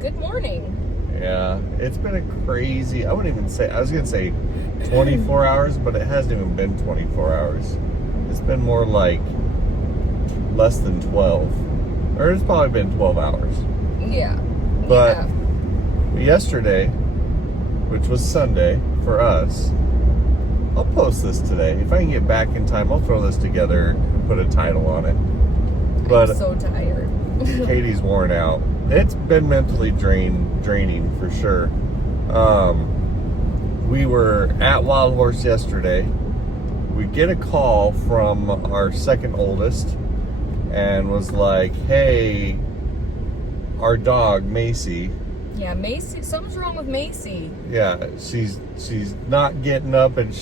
Good morning. Yeah, it's been a crazy, I wouldn't even say, I was going to say 24 hours, but it hasn't even been 24 hours. It's been more like less than 12. Or it's probably been 12 hours. Yeah. But yesterday, which was Sunday for us, I'll post this today. If I can get back in time, I'll throw this together and put a title on it. But I'm so tired. Katie's worn out. It's been mentally draining for sure. We were at Wild Horse yesterday. We get a call from our second oldest and was like, hey, our dog Macy. Yeah, Macy, something's wrong with Macy. Yeah, she's not getting up, and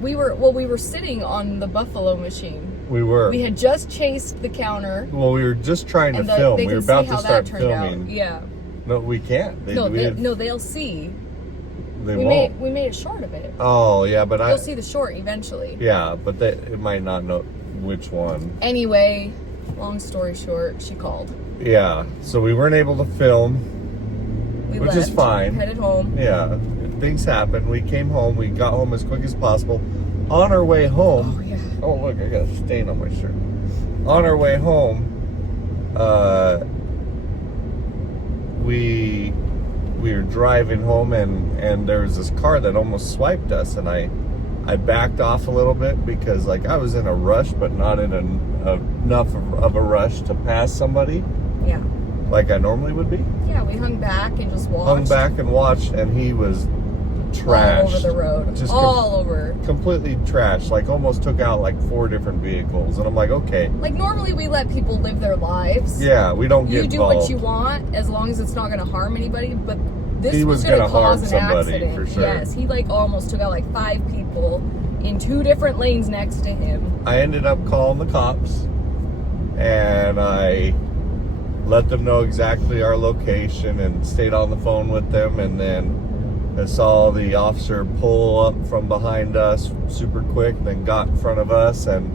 we were sitting on the buffalo machine. We had just chased the counter. Well, we were just trying to film. We were about to start filming. Out. Yeah. No, we can't. They'll see. They won't. We made a short of it. Oh, yeah, but You'll see the short eventually. Yeah, but it might not know which one. Anyway, long story short, she called. Yeah, so we weren't able to film, which is fine. Headed home. Yeah, things happen. We came home. We got home as quick as possible. On our way home. Oh, yeah. Oh, look, I got a stain on my shirt. On our way home, we were driving home, and there was this car that almost swiped us, and I backed off a little bit because, like, I was in a rush, but not in enough of a rush to pass somebody. Yeah. Like I normally would be. Yeah, we hung back and just watched. Hung back and watched, and he was trashed. All over the road. Just over. Completely trashed. Like, almost took out like 4 different vehicles. And I'm like, okay. Like, normally we let people live their lives. Yeah, we don't get involved. You do what you want as long as it's not going to harm anybody. But this was going to cause an accident. For sure. Yes, he like almost took out like 5 people in 2 different lanes next to him. I ended up calling the cops, and I let them know exactly our location and stayed on the phone with them, and then I saw the officer pull up from behind us super quick and then got in front of us, and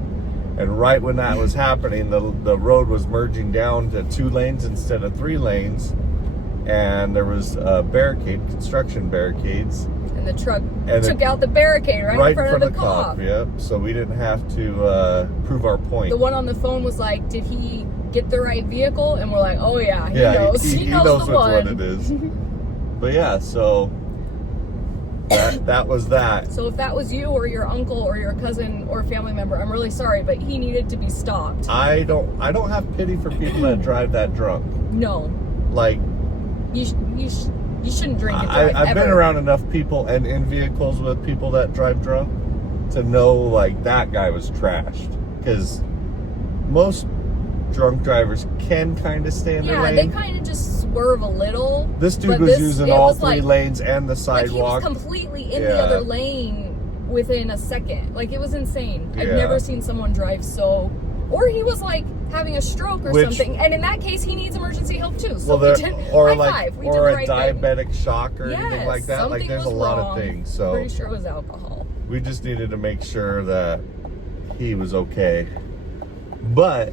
right when that was happening, the road was merging down to 2 lanes instead of 3 lanes, and there was a construction barricades. And the truck took out the barricade right in front of the cop. Yep, so we didn't have to prove our point. The one on the phone was like, did he get the right vehicle? And we're like, oh yeah, he knows. He knows which one it is. But yeah, so that was that. So if that was you or your uncle or your cousin or family member, I'm really sorry, but he needed to be stopped. I don't have pity for people that drive that drunk. No. Like, you shouldn't drink and drive. I've been around enough people and in vehicles with people that drive drunk to know, like, that guy was trashed. Because most drunk drivers can kind of stay in their lane. Yeah, they kind of just swerve a little. This dude was using all 3 lanes and the sidewalk. Like, he was completely in the other lane within a second. Like, it was insane. I've never seen someone drive so... Or he was, like, having a stroke or something. And in that case, he needs emergency help, too. So we did or a diabetic shock or anything like that. Like, there's a lot of things. So pretty sure it was alcohol. We just needed to make sure that he was okay. But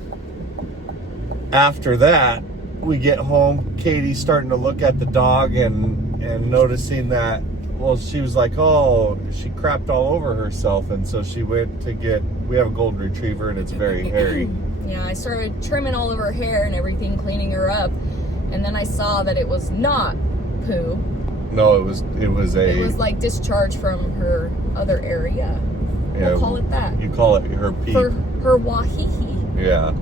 after that, we get home. Katie's starting to look at the dog and noticing that, well, she was like, oh, she crapped all over herself. And so she went to we have a golden retriever, and it's very hairy. Yeah, I started trimming all of her hair and everything, cleaning her up. And then I saw that it was not poo. No, it was like discharge from her other area. Yeah, we'll call it that. You call it her peep. Her wahihi. Yeah.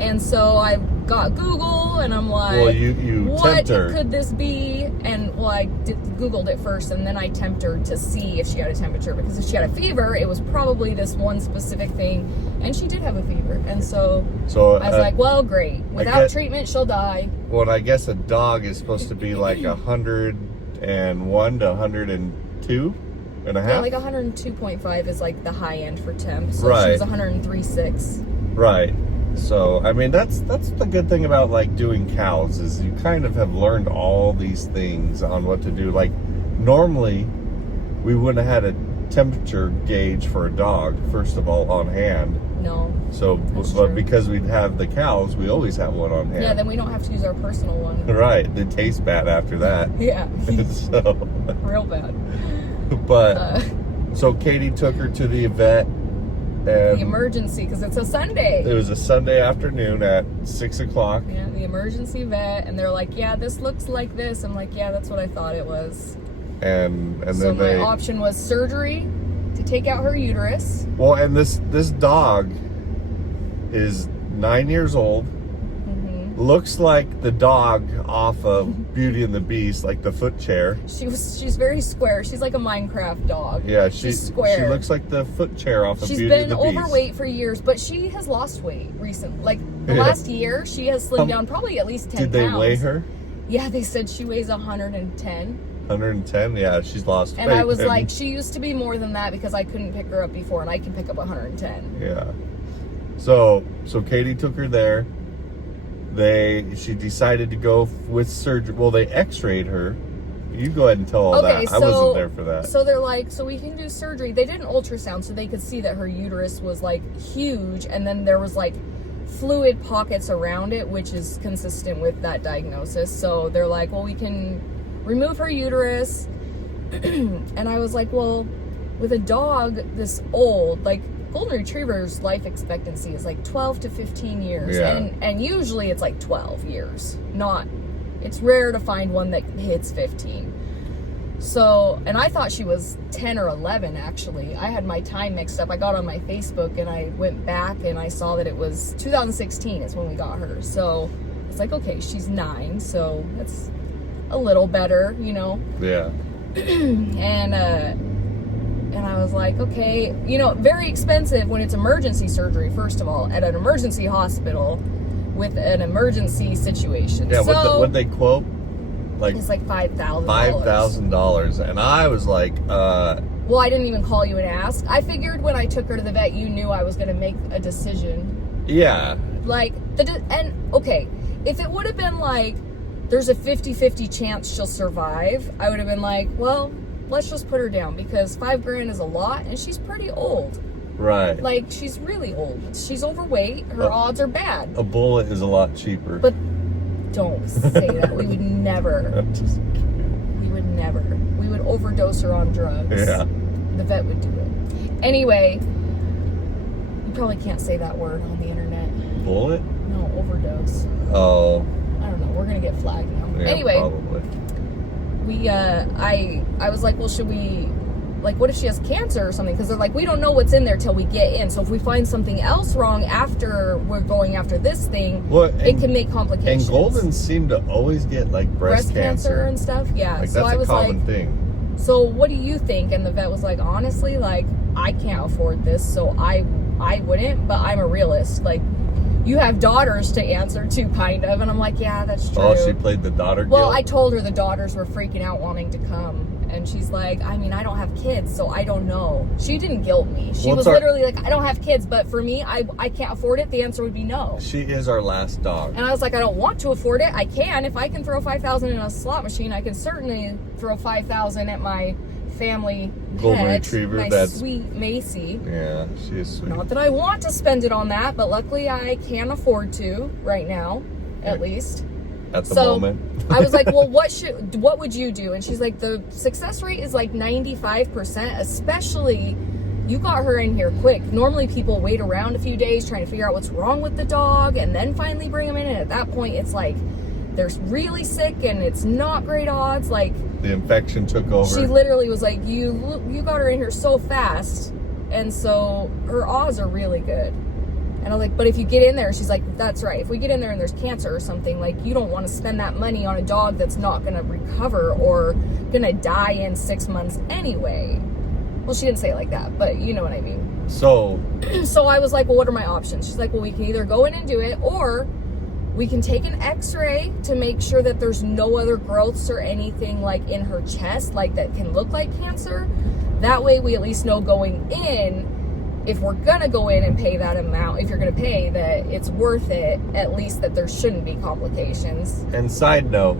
And so I got Google, and I'm like, well, you what her. Could this be? And well, I Googled it first, and then I tempted her to see if she had a temperature, because if she had a fever, it was probably this one specific thing, and she did have a fever. And so I was like, well, great. Without treatment, she'll die. Well, I guess a dog is supposed to be like 101 to 102 and a half. Yeah, like 102.5 is like the high end for temp. So right. She was 103.6. Right. So, I mean, that's the good thing about, like, doing cows, is you kind of have learned all these things on what to do. Like, normally, we wouldn't have had a temperature gauge for a dog, first of all, on hand. No. So, but because we have the cows, we always have one on hand. Yeah, then we don't have to use our personal one. Right. They taste bad after that. Yeah. So. Real bad. But, so Katie took her to the vet. And the emergency, because it's a Sunday. It was a Sunday afternoon at 6 o'clock. Yeah, the emergency vet, and they're like, yeah, this looks like this. I'm like, yeah, that's what I thought it was. And so then my option was surgery to take out her uterus. Well, and this dog is 9 years old. Looks like the dog off of Beauty and the Beast, like the foot chair. She's very square. She's like a Minecraft dog. Yeah, she's square. She looks like the foot chair off of Beauty and the Beast. She's been overweight for years, but she has lost weight recently. Like the last year, she has slimmed down probably at least 10 pounds. Did they weigh her? Yeah, they said she weighs 110. 110? Yeah, she's lost weight. And I was like, she used to be more than that because I couldn't pick her up before, and I can pick up 110. Yeah. So Katie took her there. She decided to go with surgery. Well, they x-rayed her. You go ahead and tell all that. I wasn't there for that. So they're like, so we can do surgery. They did an ultrasound so they could see that her uterus was like huge, and then there was like fluid pockets around it, which is consistent with that diagnosis. So they're like, well, we can remove her uterus. And I was like, well, with a dog this old, like Golden Retriever's life expectancy is like 12 to 15 years. Yeah. And usually it's like 12 years. It's rare to find one that hits 15. So, and I thought she was 10 or 11 actually. I had my time mixed up. I got on my Facebook and I went back and I saw that it was 2016 is when we got her. So it's like, okay, she's 9, so that's a little better, you know? Yeah. And I was like, okay, you know, very expensive when it's emergency surgery, first of all, at an emergency hospital with an emergency situation. Yeah, so, what'd they quote? Like, it's like $5,000. $5,000. And I was like, well, I didn't even call you and ask. I figured when I took her to the vet, you knew I was going to make a decision. Yeah. Like, okay, if it would have been like, there's a 50-50 chance she'll survive, I would have been like, well, let's just put her down because $5,000 is a lot and she's pretty old. Right. Like, she's really old. She's overweight. Her odds are bad. A bullet is a lot cheaper. But don't say that. We would never. I'm just kidding. We would never. We would overdose her on drugs. Yeah. The vet would do it. Anyway, you probably can't say that word on the internet. Bullet? No, overdose. Oh. I don't know. We're going to get flagged now. Yeah, anyway. Probably. I was like, well, should we, like, what if she has cancer or something? Because they're like, we don't know what's in there till we get in. So if we find something else wrong after we're going after this thing, it can make complications. And Goldens seem to always get, like, breast cancer and stuff. Yeah. Like, so that's I was a common thing. So what do you think? And the vet was like, honestly, like, I can't afford this, so I wouldn't, but I'm a realist. Like, you have daughters to answer to, kind of. And I'm like, yeah, that's true. Oh, she played the daughter guilt? Well, I told her the daughters were freaking out wanting to come. And she's like, I mean, I don't have kids, so I don't know. She didn't guilt me. She was literally like, I don't have kids, but for me, I can't afford it. The answer would be no. She is our last dog. And I was like, I don't want to afford it. I can. If I can throw $5,000 in a slot machine, I can certainly throw $5,000 at my family Golden pet, Retriever. my sweet Macy. Yeah, she is sweet. Not that I want to spend it on that, but luckily I can afford to right now, at least. At the moment. I was like, well, what would you do? And she's like, the success rate is like 95%, especially you got her in here quick. Normally people wait around a few days trying to figure out what's wrong with the dog and then finally bring them in. And at that point, it's like, they're really sick and it's not great odds. Like, the infection took over. She literally was like, you got her in here so fast. And so her odds are really good. And I was like, but if you get in there, she's like, that's right. If we get in there and there's cancer or something, like, you don't want to spend that money on a dog that's not going to recover or going to die in 6 months anyway. Well, she didn't say it like that, but you know what I mean. So I was like, well, what are my options? She's like, well, we can either go in and do it, or we can take an x-ray to make sure that there's no other growths or anything like in her chest, like that can look like cancer. That way we at least know going in, if we're gonna go in and pay that amount, if you're gonna pay, that it's worth it, at least that there shouldn't be complications. And side note,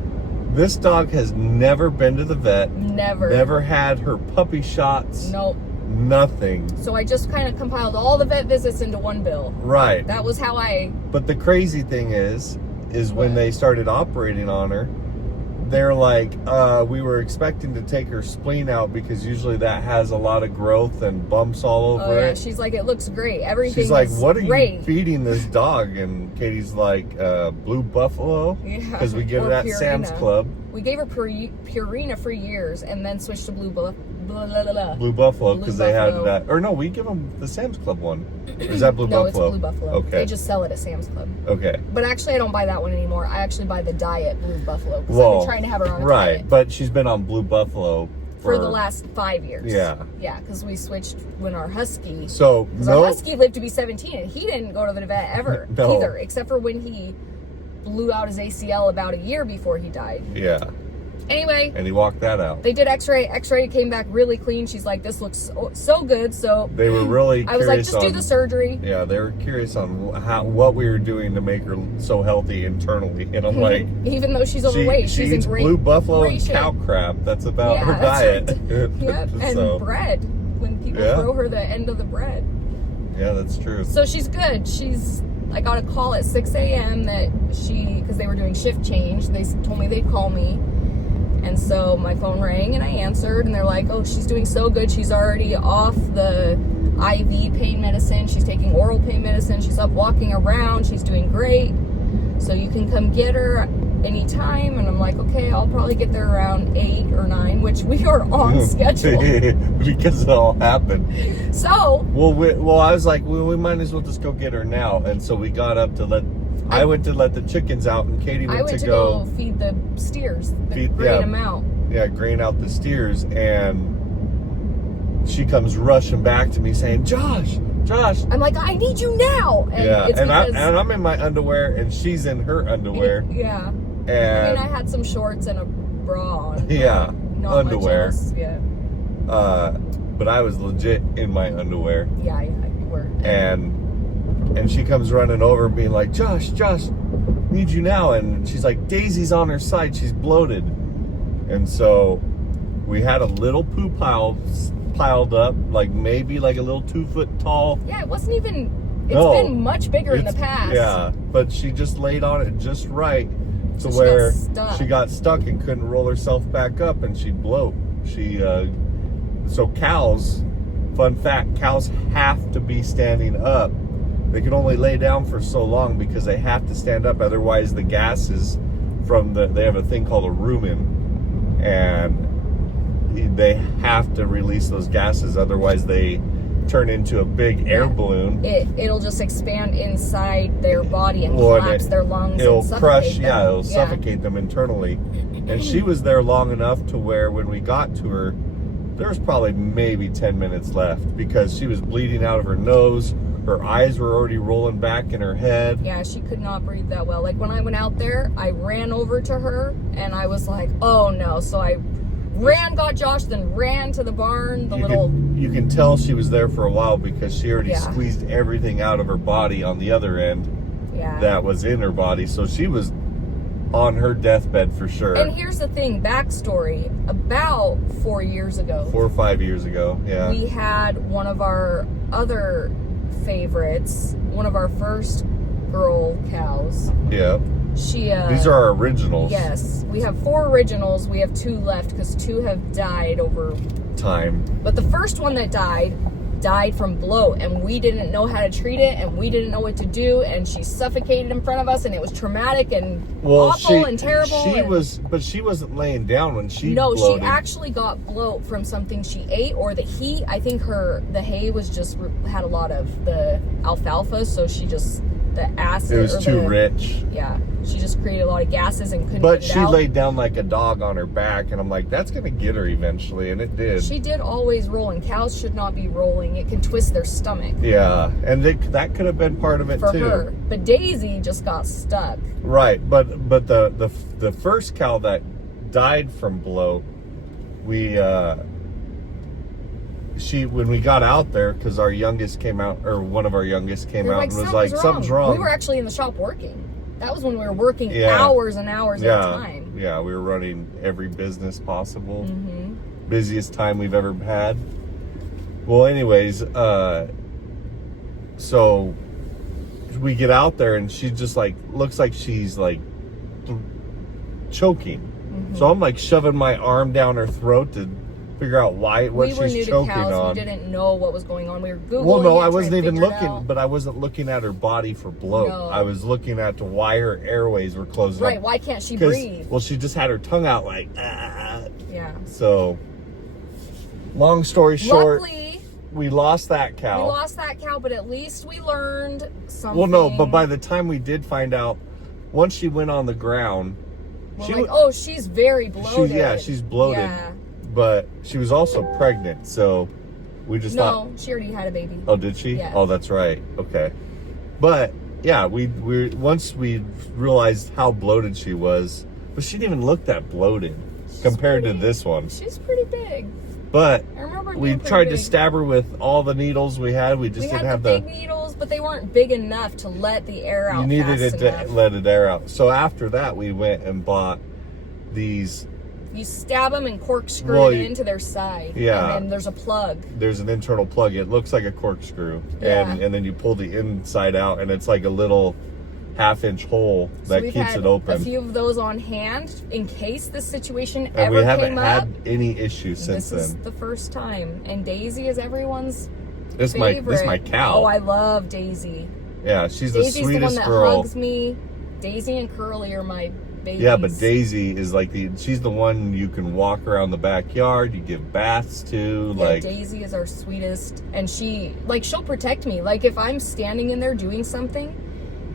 this dog has never been to the vet. Never. Never had her puppy shots. Nope. nothing. So I just kind of compiled all the vet visits into one bill. Right. That was how I... But the crazy thing is when they started operating on her, they're like, we were expecting to take her spleen out because usually that has a lot of growth and bumps all over it. She's like, it looks great. Everything She's like, is what are great. you feeding this dog? And Katie's like, Blue Buffalo? Because we give it at Sam's Club. We gave her Purina for years and then switched to Blue Buffalo because they had that. Or no, we give them the Sam's Club one. Or is that Blue Buffalo? No, it's Blue Buffalo. Okay. They just sell it at Sam's Club. Okay. But actually, I don't buy that one anymore. I actually buy the Diet Blue Buffalo because I've been trying to have her on a diet. But she's been on Blue Buffalo for the last 5 years. Yeah. Yeah, because we switched when our Husky... So, our Husky lived to be 17, and he didn't go to the vet ever either, except for when he blew out his ACL about a year before he died. Yeah. Anyway. And he walked that out. They did x-ray. X-ray came back really clean. She's like, this looks so good. So they were really curious. I was like, just do the surgery. Yeah, they were curious on what we were doing to make her so healthy internally. And I'm like... Even though she's overweight, she's in great Blue Buffalo and shape. Cow crap. That's about her diet. Yep, and bread. When people throw her the end of the bread. Yeah, that's true. So she's good. I got a call at 6 a.m. because they were doing shift change. They told me they'd call me. And so my phone rang and I answered, and they're like, oh, she's doing so good. She's already off the IV pain medicine. She's taking oral pain medicine. She's up walking around. She's doing great. So you can come get her anytime. And I'm like, okay, I'll probably get there around 8 or 9, which we are on schedule. Because it all happened. So. Well, I was like, we might as well just go get her now. And so we got up to I went to let the chickens out, and Katie went to go feed the steers, grain them out. Yeah, grain out the steers, and she comes rushing back to me saying, Josh. I'm like, I need you now. And I'm in my underwear, and she's in her underwear. Yeah. And I mean, I had some shorts and a bra on. Yeah, not underwear. Much else. Yeah. But I was legit in my underwear. Yeah, you were. And she comes running over being like, Josh, need you now. And she's like, Daisy's on her side. She's bloated. And so we had a little poo piled up, maybe a little 2 foot tall. Yeah, it wasn't even, been much bigger in the past. Yeah, but she just laid on it just right to where she got stuck and couldn't roll herself back up, and she'd bloat. So cows, fun fact, cows have to be standing up. They can only lay down for so long because they have to stand up. Otherwise, the gases they have a thing called a rumen, and they have to release those gases. Otherwise, they turn into a big air balloon. It'll just expand inside their body and collapse their lungs. It'll and crush. Yeah, it'll suffocate them internally. And she was there long enough to where when we got to her, there was probably maybe 10 minutes left because she was bleeding out of her nose. Her eyes were already rolling back in her head. Yeah, she could not breathe that well. Like when I went out there, I ran over to her and I was like, oh no. So I got Josh, then ran to the barn. You can tell she was there for a while because she already squeezed everything out of her body on the other end that was in her body. So she was on her deathbed for sure. And here's the thing, backstory, about 4 years ago. 4 or 5 years ago, yeah. We had one of our other favorites, one of our first girl cows. Yeah. These are our originals. Yes. We have 4 originals. We have 2 left because 2 have died over time. But the first one that died from bloat, and we didn't know how to treat it, and we didn't know what to do, and she suffocated in front of us, and it was traumatic and awful and terrible. But she wasn't laying down when she bloated. She actually got bloat from something she ate, or the heat. I think the hay was just had a lot of the alfalfa, so she just the acid. It was too rich. Yeah, she just created a lot of gases and couldn't. But she laid down like a dog on her back, and I'm like, that's gonna get her eventually, and it did. She did always roll, and cows should not be rolling. It can twist their stomach. Yeah, and that could have been part of it too. For her, but Daisy just got stuck. Right, but the first cow that died from bloat, when we got out there, because our youngest came out, or one of our youngest came out and was like, something's wrong. We were actually in the shop working. That was when we were working hours and hours at a time. Yeah, we were running every business possible. Mm-hmm. Busiest time we've ever had. Well, anyways, so we get out there and she just like looks like she's like choking. Mm-hmm. So I'm like shoving my arm down her throat to figure out what she's choking on. We were new to cows. We didn't know what was going on. We were Googling. Well, no, I wasn't even looking, but I wasn't looking at her body for bloat. No. I was looking at why her airways were closed. Right? Why can't she breathe? Well, she just had her tongue out like. Yeah. So, long story short. Luckily, we lost that cow. But at least we learned something. Well, no, but by the time we did find out, once she went on the ground, she's very bloated. She's bloated. Yeah. But she was also pregnant, so we just thought. No, she already had a baby. Oh, did she? Yeah. Oh, that's right. Okay. But yeah, we once we realized how bloated she was, but she didn't even look that bloated compared to this one. She's pretty big. But we tried to stab her with all the needles we had. We didn't have the big needles, but they weren't big enough to let the air out. You needed it to let it air out. So after that, we went and bought these. You stab them and corkscrew it into their side. Yeah. And then there's a plug. There's an internal plug. It looks like a corkscrew. Yeah. And then you pull the inside out, and it's like a little half-inch hole that keeps it open. A few of those on hand in case the situation and ever we haven't came had up. Any issues since This is then. the first time. And Daisy is everyone's This is my cow. Oh, I love Daisy. Yeah, she's the sweetest girl. Daisy's the one that hugs me. Daisy and Curly are my babies. Yeah, but Daisy is like she's the one you can walk around the backyard, you give baths to. Yeah, Daisy is our sweetest, and she'll protect me. Like if I'm standing in there doing something,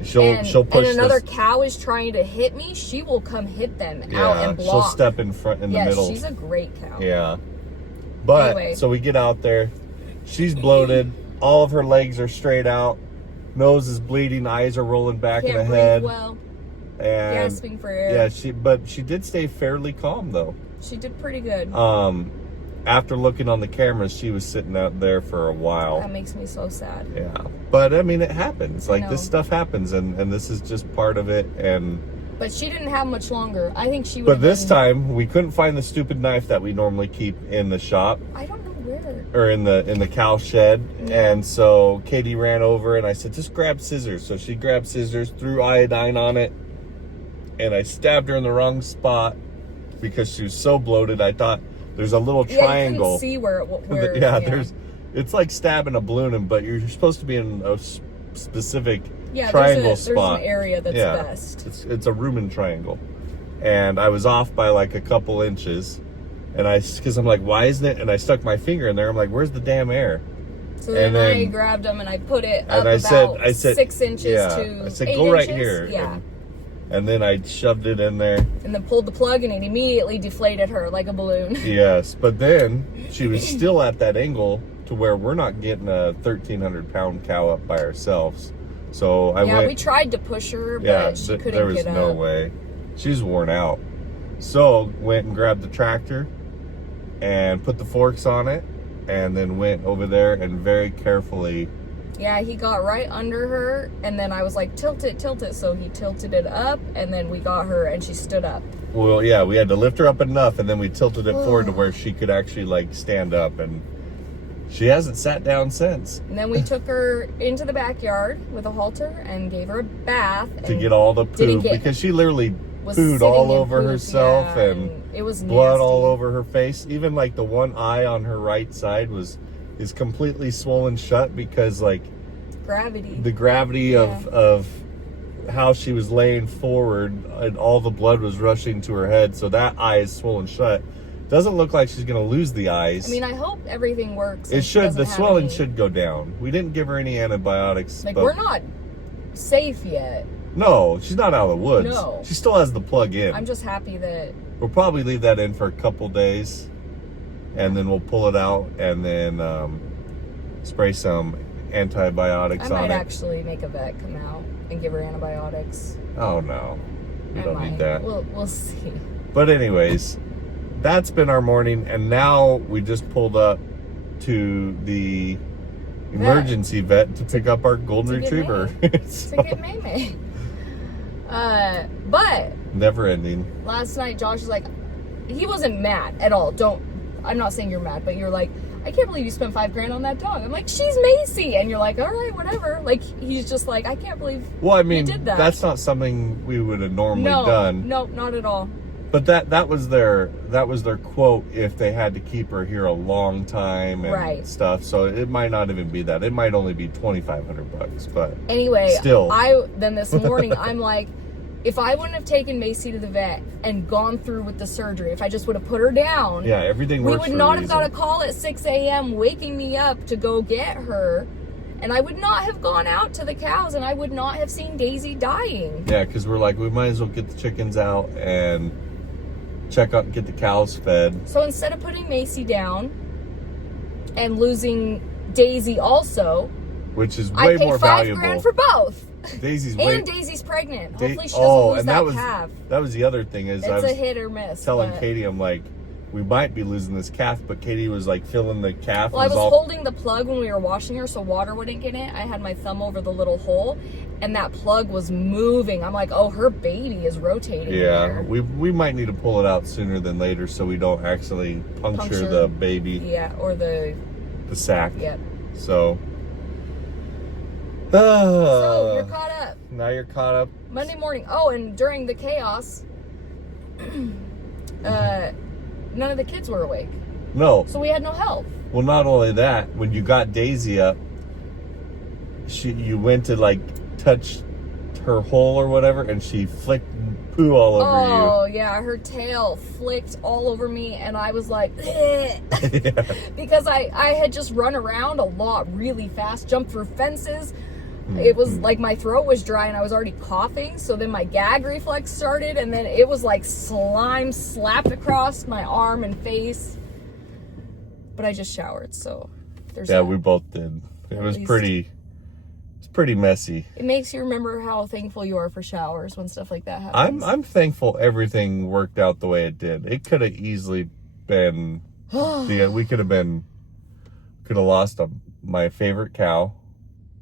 she'll push. And another cow is trying to hit me, she will come hit them out and block. She'll step in front in the middle. Yeah, she's a great cow. Yeah. But anyway. So we get out there, she's bloated, all of her legs are straight out, nose is bleeding, eyes are rolling back in the head. Well. And gasping for air. Yeah, she did stay fairly calm though. She did pretty good. After looking on the cameras, she was sitting out there for a while. That makes me so sad. Yeah, but I mean, it happens. Like this stuff happens, and this is just part of it. But she didn't have much longer. I think she would. But this time, we couldn't find the stupid knife that we normally keep in the shop. I don't know where. Or in the cow shed, and so Katie ran over, and I said, "Just grab scissors." So she grabbed scissors, threw iodine on it. And I stabbed her in the wrong spot because she was so bloated. I thought there's a little triangle. You couldn't see where it's like stabbing a balloon, but you're supposed to be in a specific triangle spot. There's an area that's best. It's a Reuben triangle. And I was off by like a couple inches. And because I'm like, why isn't it? And I stuck my finger in there. I'm like, where's the damn air? So then I grabbed them and I put it up I about said, 6 inches to I said, 8 go right inches. here. Yeah. And then I shoved it in there. And then pulled the plug and it immediately deflated her like a balloon. Yes, but then she was still at that angle to where we're not getting a 1,300-pound cow up by ourselves. So we tried to push her, but she couldn't get up. There was no way. She was worn out. So went and grabbed the tractor and put the forks on it, and then went over there and very carefully. Yeah, he got right under her, and then I was like, tilt it. So he tilted it up, and then we got her, and she stood up. Well, yeah, we had to lift her up enough, and then we tilted it forward to where she could actually, like, stand up, and she hasn't sat down since. And then we took her into the backyard with a halter and gave her a bath. To get all the poop, because she literally pooed all over herself, and it was blood nasty. all over her face. Even, like, the one eye on her right side is completely swollen shut because like the gravity of how she was laying forward and all the blood was rushing to her head, so that eye is swollen shut. Doesn't look like she's gonna lose the eyes. I mean, I hope everything works. It should. The swelling should go down. We didn't give her any antibiotics. Like, we're not safe yet. No, she's not out of the woods. No, she still has the plug in. I'm just happy that we'll probably leave that in for a couple days, and then we'll pull it out and then spray some antibiotics on it. I might actually make a vet come out and give her antibiotics. Oh no, we don't need that. We'll see. But anyways, that's been our morning, and now we just pulled up to the emergency vet to pick up our golden retriever. To get May. But never ending. Last night Josh was like, he wasn't mad at all. I'm not saying you're mad, but you're like, I can't believe you spent $5,000 on that dog. I'm like, she's Macy. And you're like, all right, whatever. Like, he's just like, I can't believe well, I mean, you did that. That's not something we would have normally done. No, not at all. But that was their quote if they had to keep her here a long time and stuff. So it might not even be that. It might only be $2,500. But anyway, still. Then this morning I'm like, if I wouldn't have taken Macy to the vet and gone through with the surgery, if I just would have put her down, yeah, everything works. We would not have got a call at 6 a.m. waking me up to go get her. And I would not have gone out to the cows, and I would not have seen Daisy dying. Yeah, because we're like, we might as well get the chickens out and get the cows fed. So instead of putting Macy down and losing Daisy also, which is way more valuable. I paid $5,000 for both. Daisy's Daisy's pregnant. Hopefully she doesn't lose that calf. That was the other thing is it's a hit or miss. Telling Katie, I'm like, we might be losing this calf, but Katie was like feeling the calf. Well, I was holding the plug when we were washing her so water wouldn't get in it. I had my thumb over the little hole, and that plug was moving. I'm like, oh, her baby is rotating. Yeah, we might need to pull it out sooner than later so we don't actually puncture the baby. Yeah, or the sack. Yep. So you're caught up. Now you're caught up. Monday morning. Oh, and during the chaos, none of the kids were awake. No. So we had no help. Well, not only that, when you got Daisy up, you went to like touch her hole or whatever, and she flicked poo all over you. Oh, yeah, her tail flicked all over me, and I was like, yeah. Because I had just run around a lot really fast, jumped through fences. It was like my throat was dry and I was already coughing, so then my gag reflex started, and then it was like slime slapped across my arm and face. But I just showered, so there's that. We both did. It was pretty messy. It makes you remember how thankful you are for showers when stuff like that happens. I'm thankful everything worked out the way it did. It could have easily been we could have lost my favorite cow.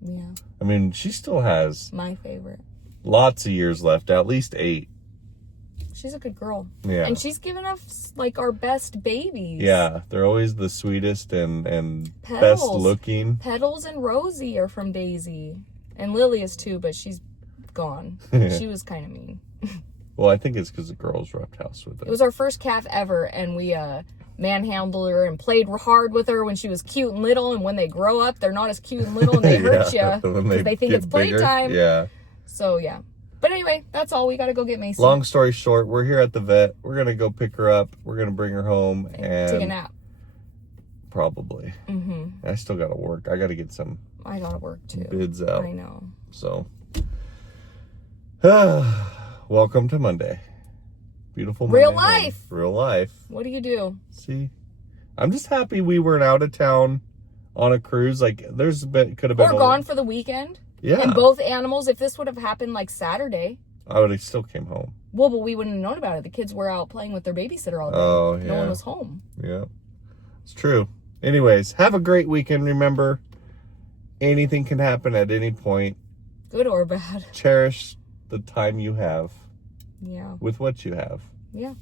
Yeah. I mean, she still has my favorite. Lots of years left, at least 8. She's a good girl. Yeah. And she's given us like our best babies. Yeah, they're always the sweetest and best looking. Petals and Rosie are from Daisy. And Lily is too, but she's gone. She was kind of mean. Well, I think it's because the girls roughed house with her. It was our first calf ever, and we manhandled her and played hard with her when she was cute and little, and when they grow up, they're not as cute and little, and they hurt you because they think it's playtime. Yeah. So, yeah. But anyway, that's all. We got to go get Macy. Long story short, we're here at the vet. We're going to go pick her up. We're going to bring her home and take a nap. Probably. Mm-hmm. I still got to work. I got to get some I got to work, too. Bids out. I know. So, welcome to Monday. Beautiful Monday. Real life. Real life. What do you do? See, I'm just happy we weren't out of town on a cruise. Like, could have been. Or gone for the weekend. Yeah. And both animals, if this would have happened like Saturday, I would have still came home. Well, but we wouldn't have known about it. The kids were out playing with their babysitter all day. Oh, yeah. No one was home. Yeah. It's true. Anyways, have a great weekend. Remember, anything can happen at any point. Good or bad. Cherish the time you have. Yeah. With what you have. Yeah.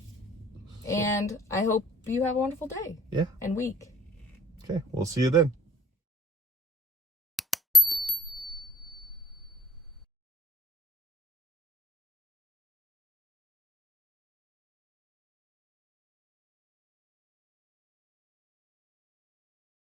And I hope you have a wonderful day. Yeah. And week. Okay. We'll see you then.